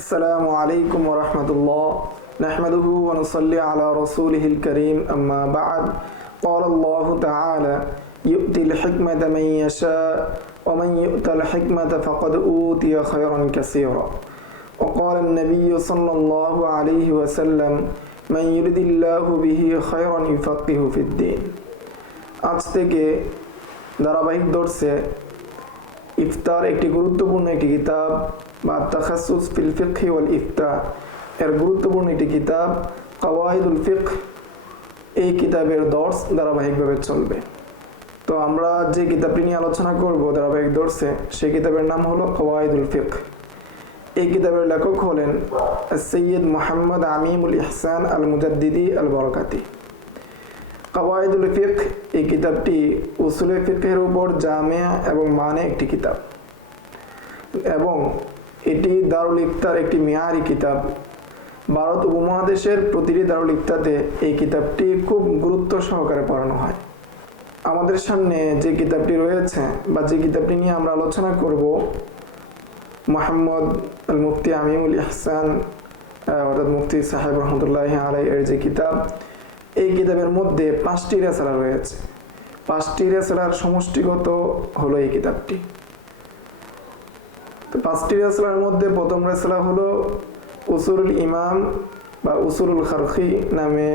আসসালামু আলাইকুম ওয়া রাহমাতুল্লাহ নাহমাদুহু ওয়া নুসাল্লি আলা রাসূলিহিল কারীম আম্মা বা'দ ক্বালা আল্লাহু তাআলা ইউতিল হিকমাতা মান ইয়াশা ওয়া মান ইউতাল হিকমাতা ফাকাদ উতিয়া খায়রান কাসীরা ওয়া ক্বালা an-নাবিয়্যু সাল্লাল্লাহু আলাইহি ওয়াসাল্লাম মান ইউরিদিল্লাহু বিহি খায়রান ইউফাক্কিহু ফিদ-দীন। আজ থেকে ধারাবাহিক দর্শে ইফতার একটি গুরুত্বপূর্ণ একটি কিতাব বা তাখাসসুস ফিল ফিকহ ওয়াল ইফতা এর গুরুত্বপূর্ণ একটি কিতাব কাওয়াইদুল ফিকহ, এই কিতাবের দর্স ধারাবাহিকভাবে চলবে। তো আমরা যে কিতাবটি নিয়ে আলোচনা করব ধারাবাহিক দর্সে, সেই কিতাবের নাম হলো কাওয়াইদুল ফিকহ। এই কিতাবের লেখক হলেন সৈয়দ মুহাম্মদ আমিমুল ইহসান আল মুজাদ্দিদি আল বরকাতি। কাওয়াইদুল ফিকহ এই কিতাবটি উসুলে ফিকহের উপর জামিয়া এবং মানে একটি কিতাব, এবং এটি দারুল ইফতার একটি মিয়ারি কিতাব। ভারত উপমহাদেশের প্রতিটি দারুল ইফতাতে এই কিতাবটি খুব গুরুত্ব সহকারে পড়ানো হয়। আমাদের সামনে যে কিতাবটি রয়েছে বা যে কিতাবটি নিয়ে আমরা আলোচনা করব, মুহাম্মদ আল মুফতি আমিমুল ইহসান অর্থাৎ মুফতি সাহেব রহমতুল্লাহি আলাইহি এর যে কিতাব, এই কিতাবের মধ্যে 5টি রেসালা রয়েছে। 5টি রেসালার সমষ্টিগত হলো এই কিতাবটি। তো 5টি রেসালার মধ্যে প্রথম রেসালা হলো উসুলুল ইমাম বা উসুলুল খারকি নামে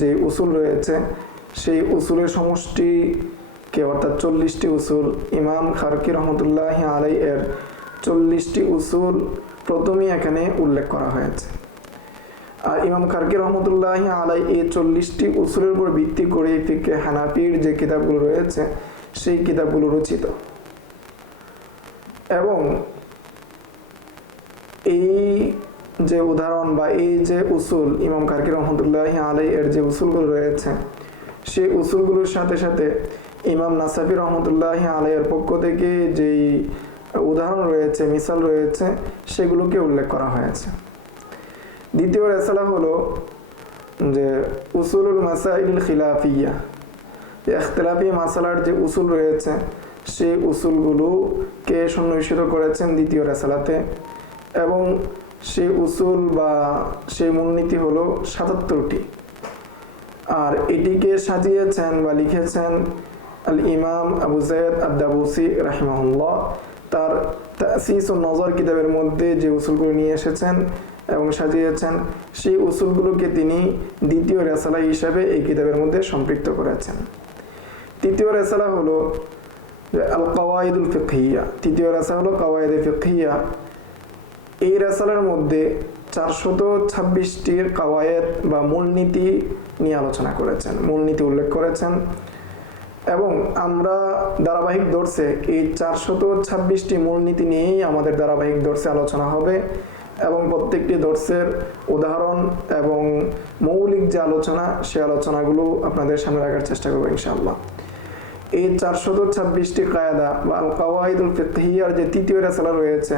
যে উসুল রয়েছে, সেই উসুলের সমষ্টিকে অর্থাৎ 40টি উসুল ইমাম খারকি রহমতুল্লাহি আলাইহি এর 40টি উসুল প্রথমেই এখানে উল্লেখ করা হয়েছে। আর ইমাম খারকি রহমতুল্লাহি আলাইহি এই 40টি উসুলের উপর ভিত্তি করে ফিকহে হানাফির যে কিতাবগুলো রয়েছে, সেই কিতাবগুলো রচিত। এবং এই যে উদাহরণ বা এই যে উসুল ইমাম খারকি রহমতুল্লাহি আলাইহি এর যে উসুলগুলো রয়েছে, সেই উসুলগুলোর সাথে সাথে ইমাম নাসাফি রহমতুল্লাহি আলাইহি এর পক্ষ থেকে যেই উদাহরণ রয়েছে, মিসাল রয়েছে, সেগুলোকে উল্লেখ করা হয়েছে। দ্বিতীয় রেসালা হলো যে উসুলুল মাসাইল খিলাফিয়া, ইখতিলাফি মাসালার যে উসুল রয়েছে, সেই উসুলগুলোকে সন্নিবেশিত করেছেন দ্বিতীয় রেসালাতে। এবং সেই উসুল বা সেই মূলনীতি হলো 77টি। আর এটিকে সাজিয়েছেন বা লিখেছেন আল ইমাম আবু যায়েদ আদ-দাবুসি রাহিমাহুল্লাহ তার তাসিসুন নজর কিতাবের মধ্যে যে উসুলগুলো নিয়ে এসেছেন এবং সাজিয়েছেন, সেই উসুলগুলোকে তিনি দ্বিতীয় রেসালা হিসাবে এই কিতাবের মধ্যে সম্পৃক্ত করেছেন। তৃতীয় রেসালা হলো আল কাওয়াইদুল ফিকহিয়া। তৃতীয় রেসালা হলো কাওয়াইদে ফিকহিয়া। এই রেসালার মধ্যে 426টির কাওয়ায়েদ বা মূলনীতি নিয়ে আলোচনা করেছেন, মূলনীতি উল্লেখ করেছেন। এবং আমরা ধারাবাহিক দর্শে এই 426টি মূলনীতি নিয়েই আমাদের ধারাবাহিক দর্শে আলোচনা হবে, এবং প্রত্যেকটি দর্শের উদাহরণ এবং মৌলিক যে আলোচনা, সে আলোচনাগুলো আপনাদের সামনে রাখার চেষ্টা করবো ইনশাআল্লাহ। এই 426টি কায়দা বা আল কাওয়াইদুল ফিকহিয়ার যে তৃতীয় রেসালা রয়েছে,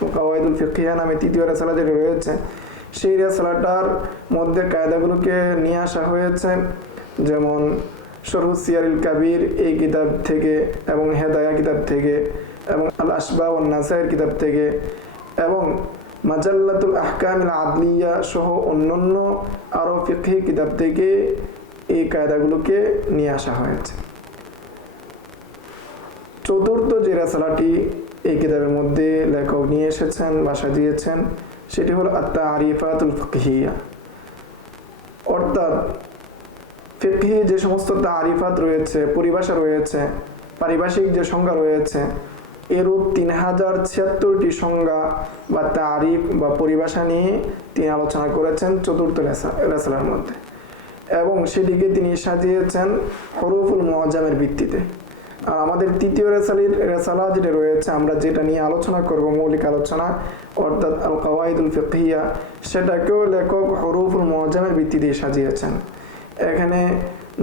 আল কাওয়াইদুল ফিকহিয়া নামে তৃতীয় রেসালা যেটা রয়েছে, সেই রেসালাটার মধ্যে কায়দাগুলোকে নিয়ে আসা হয়েছে। যেমন শরহু সিয়ারিল কাবির এই কিতাব থেকে, এবং হেদায়া কিতাব থেকে, এবং আল আসবা ওয়ান নাসাইর কিতাব থেকে, এবং মাজাল্লাতুল আহকামিল আদলিয়া সহ অন্যান্য আরো ফিকহি কিতাব থেকে এই কায়দাগুলোকে নিয়ে আসা হয়েছে। চতুর্থ যে রেসালাটি এই কিতাবের মধ্যে লেখক নিয়ে এসেছেন বা সাজিয়েছেন, সেটি হলো আত-তারিফাতুল ফিকহিয়া। অর্থাৎ ফিকহি যে সমস্ত তারিফাত রয়েছে, পরিভাষা রয়েছে, পারিভাষিক যে সংজ্ঞা রয়েছে, এরূপ 3076টি সংজ্ঞা বা তারিফ বা পরিভাষা নিয়ে তিনি আলোচনা করেছেন চতুর্থ রেসালার মধ্যে, এবং সেটিকে তিনি সাজিয়েছেন হরফুল মুআজ্জামের ভিত্তিতে। আর আমাদের তৃতীয় রেসালা যেটা রয়েছে, আমরা যেটা নিয়ে আলোচনা করব, মৌলিক আলোচনা, অর্থাৎ আল কাওয়াইদুল ফিকহিয়া, সেটাকেও লেখক হরফুল মুআজ্জামের ভিত্তিতে সাজিয়েছেন। এখানে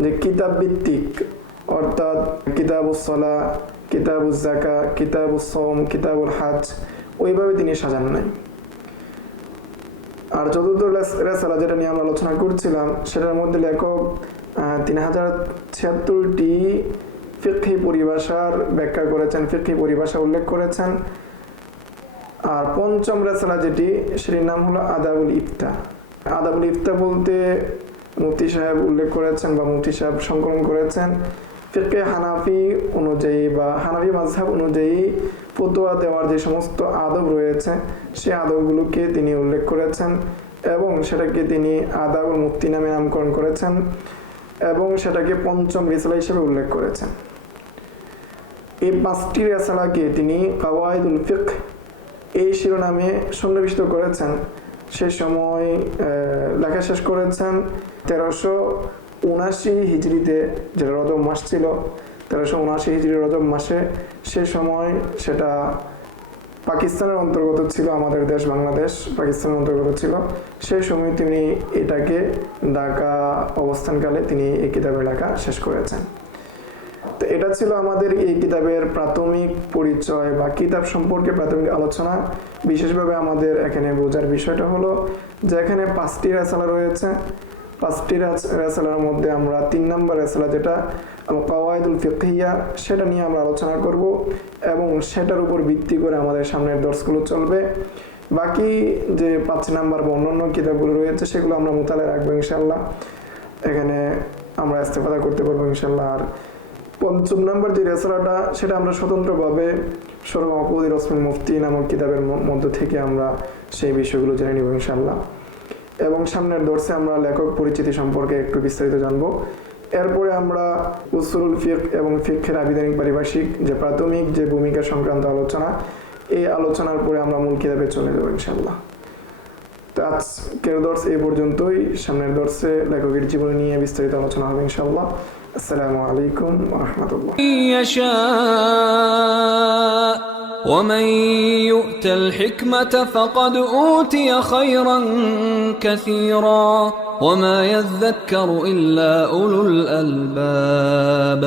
যে কিতাব ভিত্তিক, অর্থাৎ কিতাবুস সালাহ, কিতাবুজ যাকাত, কিতাবুস সাওম, কিতাবুল হজ, ওইভাবে তিনি সাজান নাই। আর চতুর্থ রেসালা যেটা নিয়ে আমরা আলোচনা করছিলাম, সেটার মধ্যে লেখক 3076টি ফিকহি পরিভাষার ব্যাখ্যা করেছেন, ফিকহি পরিভাষা উল্লেখ করেছেন। আর পঞ্চম রেসালা যেটি, সেটির নাম হলো আদাবুল ইফতা। আদাবুল ইফতা বলতে মুফতি সাহেব উল্লেখ করেছেন বা মুফতি সাহেব সংকলন করেছেন ফিকহে হানাফি অনুযায়ী বা হানাফি মাযহাব অনুযায়ী ফতোয়া দেওয়ার যে সমস্ত আদব রয়েছে সেই আদবগুলোকে তিনি উল্লেখ করেছেন এবং সেটাকে তিনি আদাবুল মুফতি নামে নামকরণ করেছেন এবং সেটাকে পঞ্চম রিসালা হিসেবে উল্লেখ করেছেন। এই 5টি রিসালাকে তিনি কাওয়াইদুল ফিকহ এই শিরোনামে সন্নিবেশিত করেছেন। সে সময় লেখা শেষ করেছেন 1379 হিজরিতে, যেটা রজব মাস ছিল, 1379 হিজরি রজব মাসে। সে সময় সেটা পাকিস্তানের অন্তর্গত ছিল, আমাদের দেশ বাংলাদেশ পাকিস্তানের অন্তর্গত ছিল। সেই সময় তিনি এটাকে ঢাকা অবস্থানকালে তিনি এই কিতাবের লেখা শেষ করেছেন। তো এটা ছিল আমাদের এই কিতাবের প্রাথমিক পরিচয় বা কিতাব সম্পর্কে প্রাথমিক আলোচনা। বিশেষভাবে আমাদের এখানে বোঝার বিষয়টা হলো যে এখানে 5টি রেসালা রয়েছে। 5টি রেসালার মধ্যে আমরা 3 নম্বর রেসালা যেটা কাওয়াইদুল ফিকহিয়া সেটা নিয়ে আমরা আলোচনা করব এবং সেটার উপর ভিত্তি করে আমাদের সামনের দর্শগুলো চলবে। বাকি যে 5 নম্বর বা অন্যান্য কিতাবগুলো রয়েছে সেগুলো আমরা মোতালায় রাখবো ইনশাআল্লাহ, এখানে আমরা ইস্তেফাদা করতে পারবো ইনশাআল্লাহ। আর 5ম নম্বর যে রেসালাটা সেটা আমরা স্বতন্ত্রভাবে শরহ মাকবুল রসমিল মুফতি নামক কিতাবের মধ্য থেকে আমরা সেই বিষয়গুলো জেনে নিব ইনশাআল্লাহ। এবং সামনের দর্শে আমরা লেখক পরিচিতি সম্পর্কে একটু বিস্তারিত জানবো। এরপরে আমরা উসুলুল ফিকহ এবং ফিকহের আবিধানিক পারিভাষিক যে প্রাথমিক যে ভূমিকা সংক্রান্ত আলোচনা, এই আলোচনার পরে আমরা মূল কিতাবে চলে যাব ইনশাআল্লাহ। তো আজকের দর্শ এই পর্যন্তই। সামনের দর্শে লেখকের জীবনী নিয়ে বিস্তারিত আলোচনা হবে ইনশাআল্লাহ। আসসালামু আলাইকুম ওয়া রাহমাতুল্লাহ। ومن يؤت الحكمة فقد أوتي خيرا كثيرا وما يذكر إلا أولو الألباب